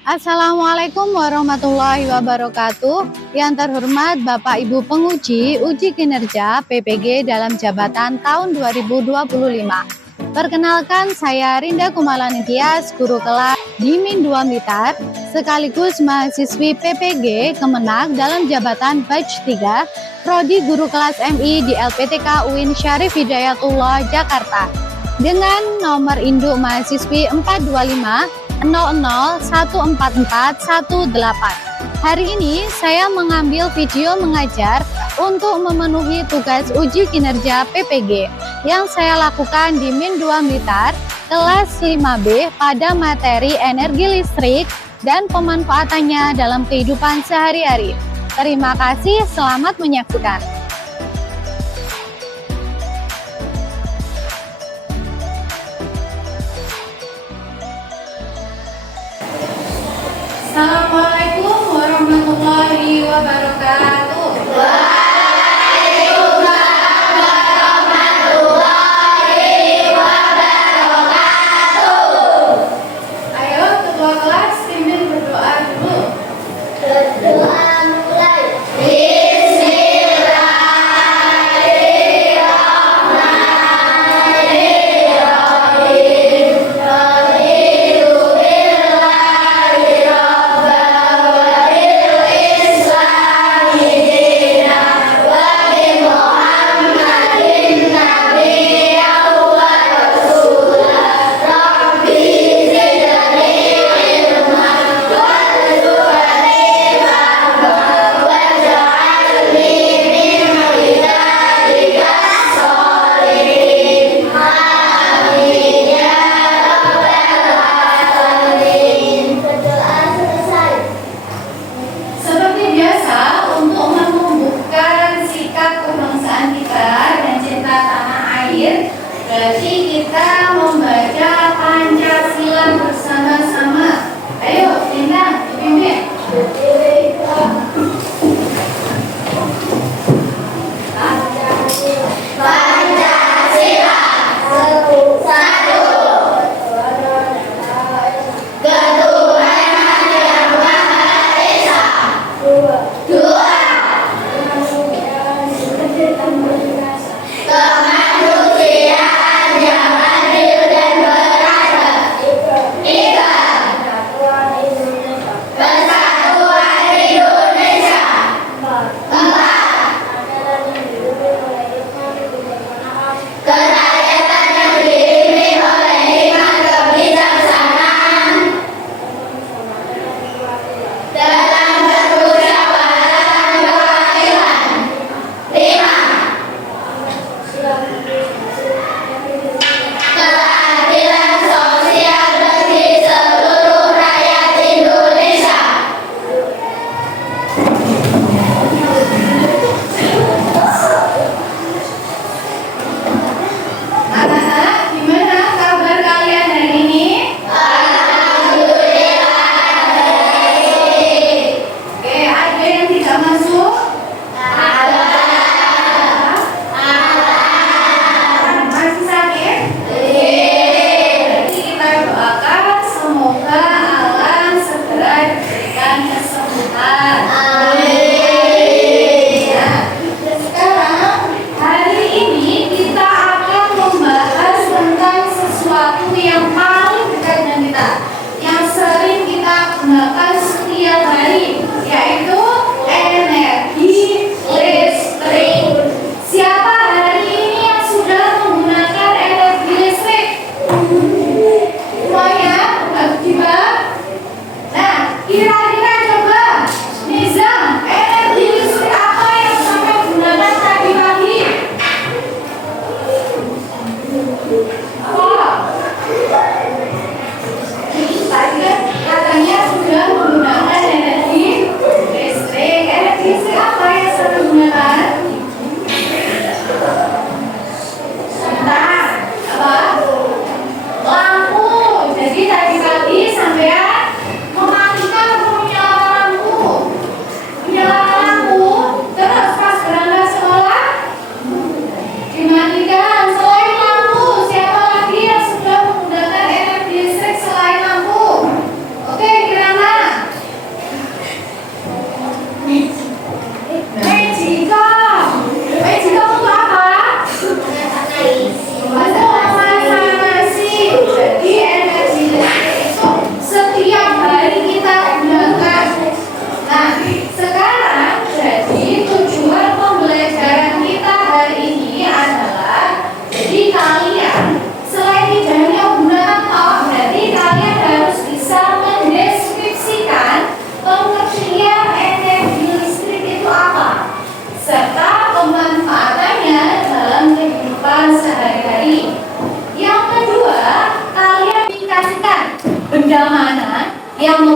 Assalamualaikum warahmatullahi wabarakatuh. Yang terhormat Bapak Ibu penguji uji kinerja PPG dalam jabatan tahun 2025. Perkenalkan, saya Rinda Kumalan Tias, guru kelas Dimin 2 Blitar, sekaligus mahasiswi PPG Kemenak dalam jabatan batch 3, Prodi Guru Kelas MI di LPTK UIN Syarif Hidayatullah, Jakarta. Dengan nomor induk mahasiswi 425 00144118. Hari ini saya mengambil video mengajar untuk memenuhi tugas uji kinerja PPG yang saya lakukan di Min 2 Blitar kelas 5B pada materi energi listrik dan pemanfaatannya dalam kehidupan sehari-hari. Terima kasih, selamat menyaksikan. Assalamualaikum warahmatullahi wabarakatuh. Waalaikumsalam warahmatullahi wabarakatuh. Ayo ketua kelas, pimpin berdoa dulu. Berdoa mulai. Bismillahirrahmanirrahim. Raditu billahi rabban wa bil islami dinan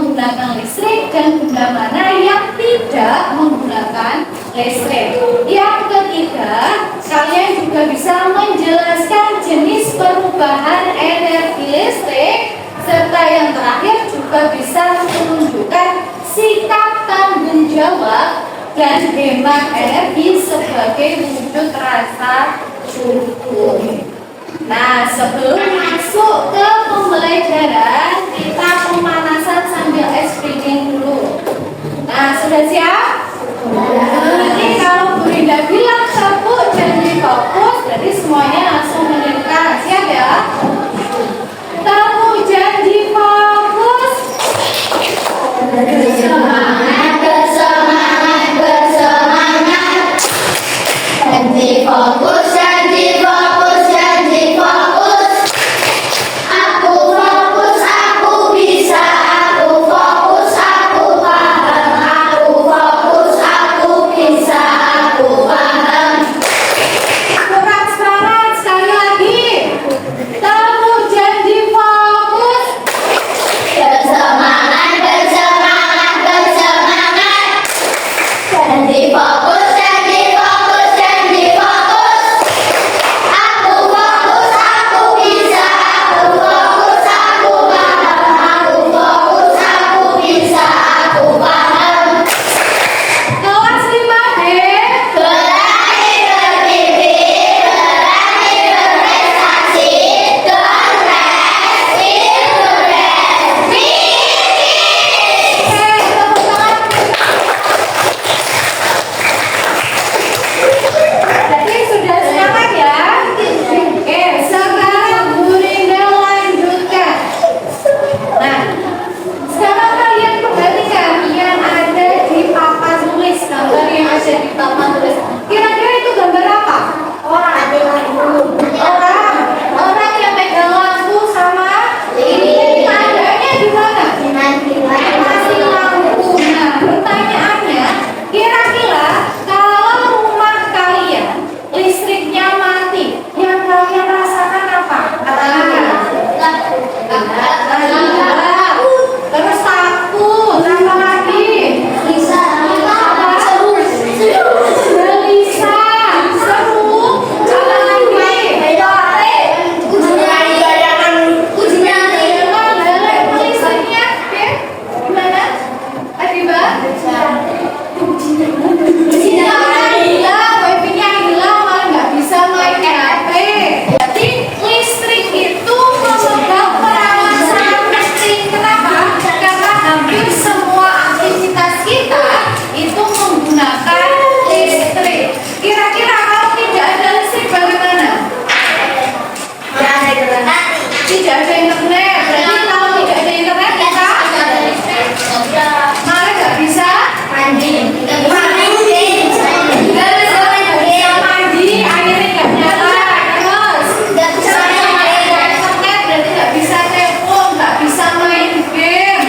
menggunakan listrik dan benda mana yang tidak menggunakan listrik. Yang ketiga, kalian juga bisa menjelaskan jenis perubahan energi listrik, serta yang terakhir juga bisa menunjukkan sikap tanggung jawab dan hemat energi sebagai wujud rasa syukur. Nah, sebelum masuk ke pembelajaran, kita pemanasan sambil speaking dulu. Nah, sudah siap? Nanti kalau Bu Rinda bilang satu janji fokus, jadi semuanya langsung mendengar. Siap ya? Kamu janji fokus. Bersemangat, bersemangat, bersemangat. Janji fokus, janji fokus, janji fokus. Aku fokus, aku bisa. Aku fokus, aku paham. Aku fokus, aku bisa. Aku paham. Kurang semangat sekali lagi. Kamu janji fokus. Bersemangat, bersemangat, bersemangat. Janji fokus, janji fokus, janji fokus. Aku fokus, aku bisa. Aku fokus, aku paham. Aku fokus, aku bisa. Aku paham. Kelas 5B. Berani bermimpi, berani berprestasi. Don't rest, don't rest. Tepuk tangan. Jadi sudah semangat ya? Oke, sekarang Bu Rinda lanjutkan. Nah, sekarang kalian perhatikan yang ada di papan tulis, gambar yang ada di papan tulis. Kira-kira itu gambar apa? Orang yang pegang lampu sama ini tandanya di mana? Masih lampu. Nah, pertanyaannya, kira-kira kalau rumah kalian listriknya mati, yang kalian rasakan apa? Terus takut, apa lagi? Gelisah, seru, apa lagi? Lelek listriknya, oke? Gimana? Adiba? Hilang, wifi-nya hilang, malah nggak bisa main HP. Jadi listrik itu memegang peranan sangat penting. Kenapa? Karena hampir semua aktivitas kita itu menggunakan listrik. Kira-kira kalau tidak ada listrik bagaimana? Tidak ada internet. Berarti kalau tidak ada internet kita malah nggak bisa mandi, airnya nggak nyala, terus nggak bisa main internet, berarti nggak bisa telepon, nggak bisa main game.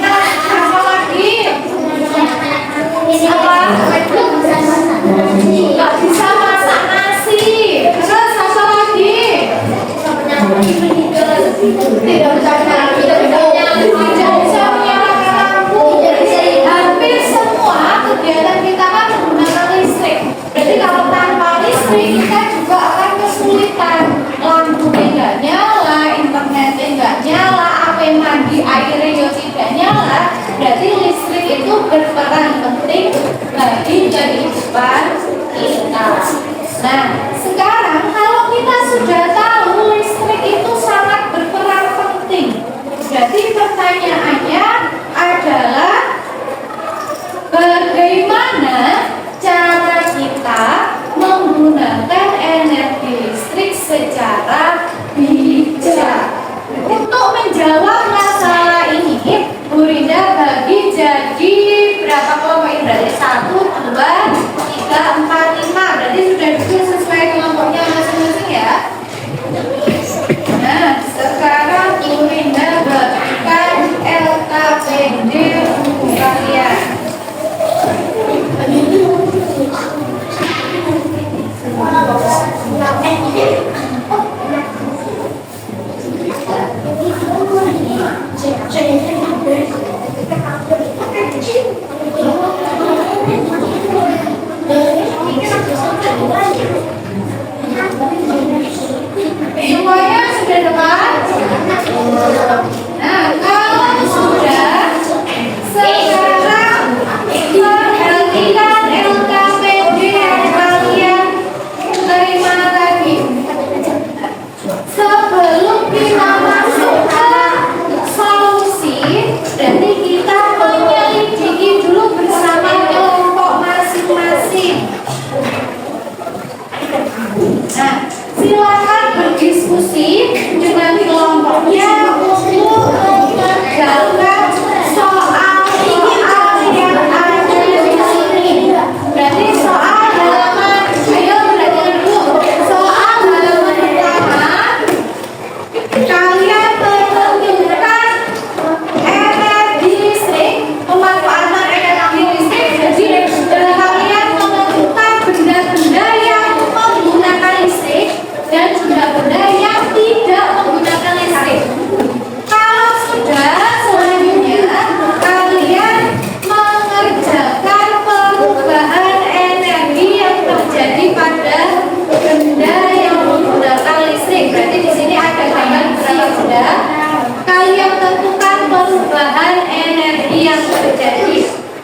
Nah, apa lagi? Nggak bisa masak nasi. Terus apa lagi? Tidak bisa menyalakan lampu. Hampir semua kegiatan kita kan menggunakan listrik. Jadi kalau tanpa listrik kita juga akan kesulitan. Lampunya nggak nyala, internetnya nggak nyala, HP mandi airnya tidak nyala. Berarti listrik itu berperan penting bagi kehidupan kita. Nah, sekarang kalau kita sudah tahu listrik itu sangat berperan penting. Jadi pertanyaannya adalah bagaimana cara kita menggunakan energi listrik secara bijak. Untuk menjawab masalah ini, Bu Rinda bagi jadi berapa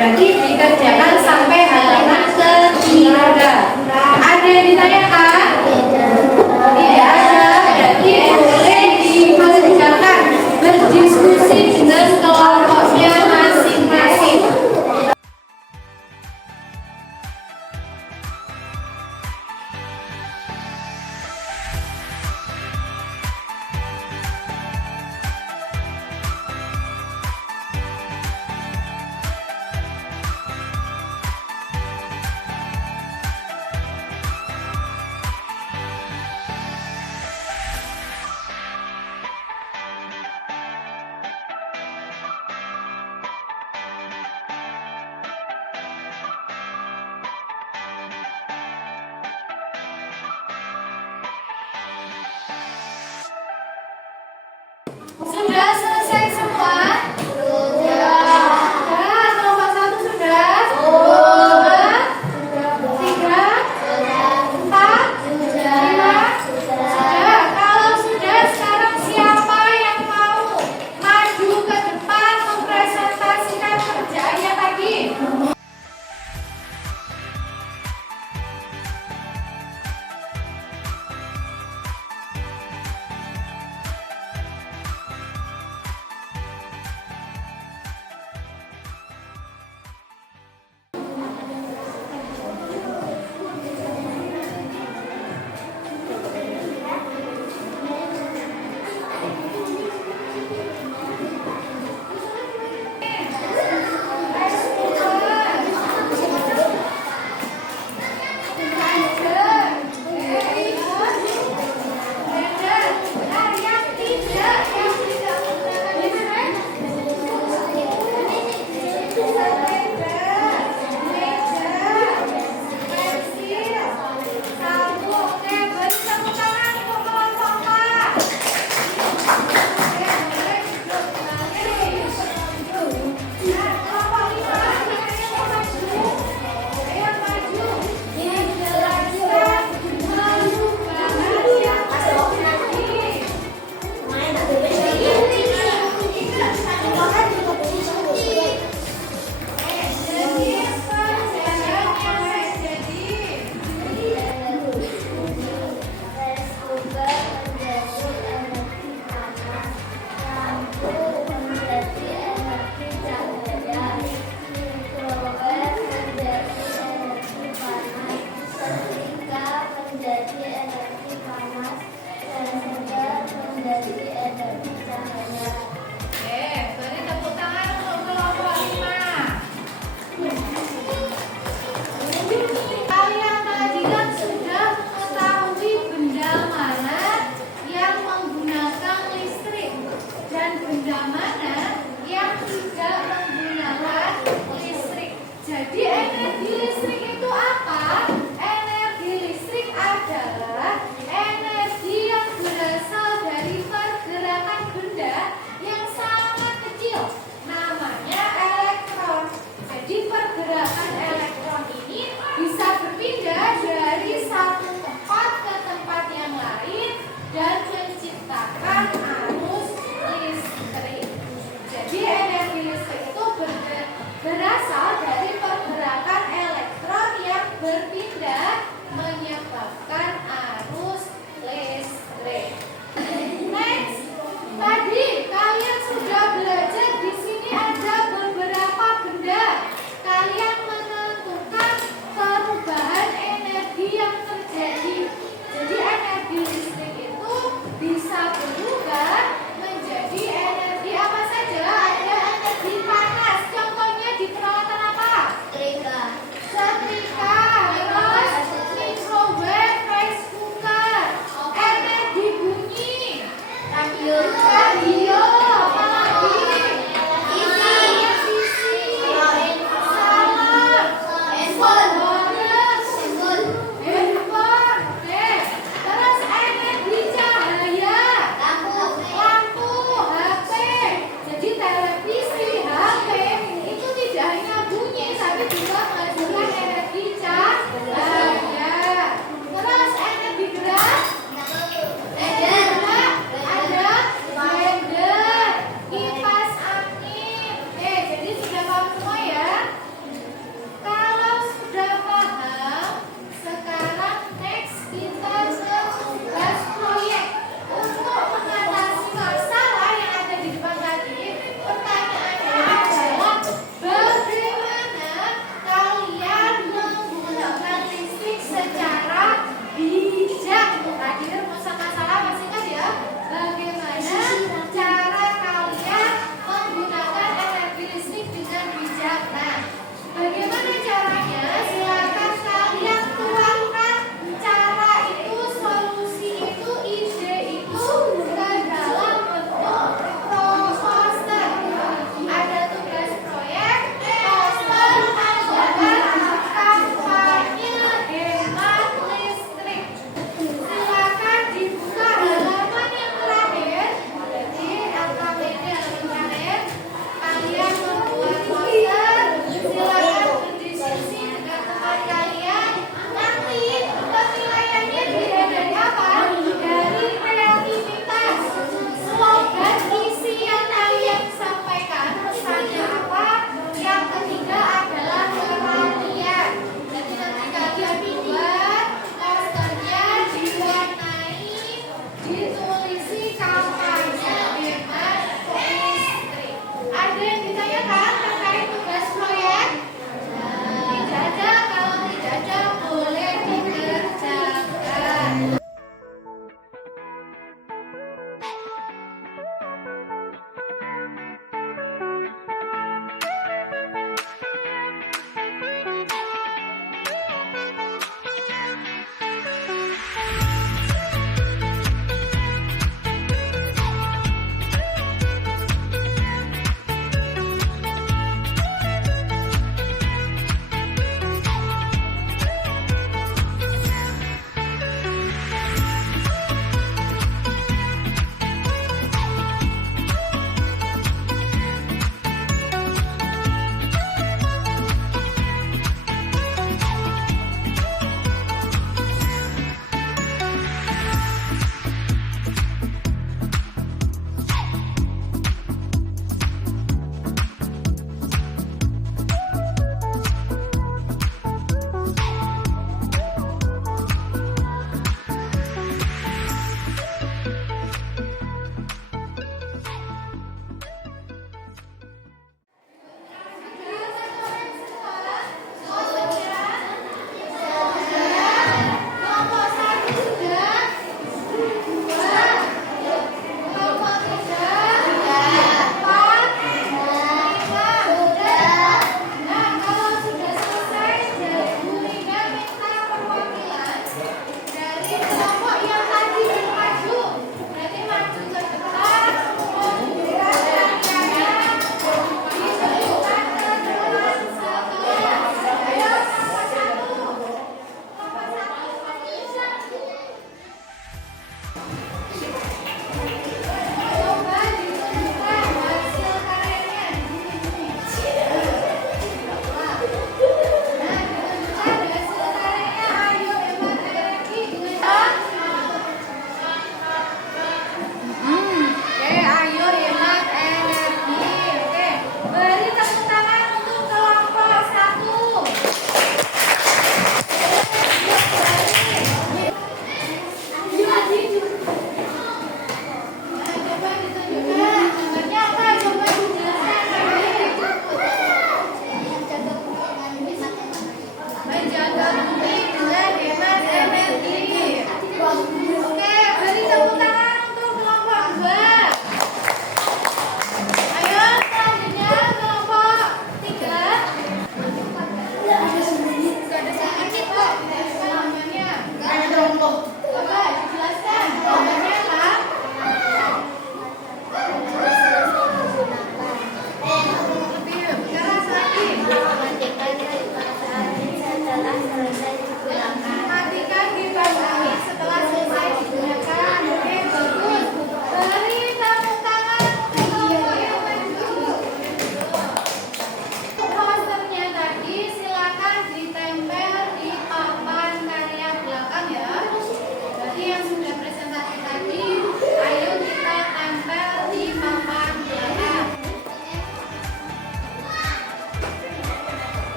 Berarti dikerjakan sampai halaman ke-3. Ada yang ditanyakan? Tidak ada. Berarti boleh dikerjakan berdiskusi dengan kelompoknya masing-masing.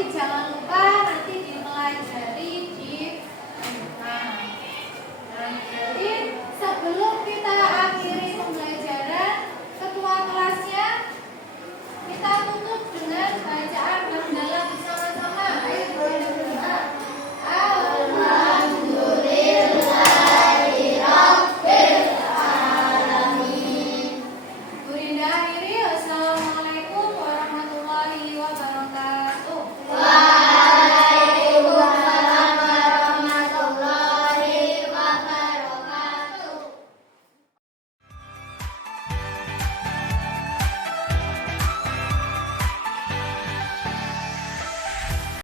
Tapi jangan lupa nanti dipelajari di rumah. Nah, jadi sebelum kita akhiri pembelajaran, ketua kelasnya kita tutup dengan bacaan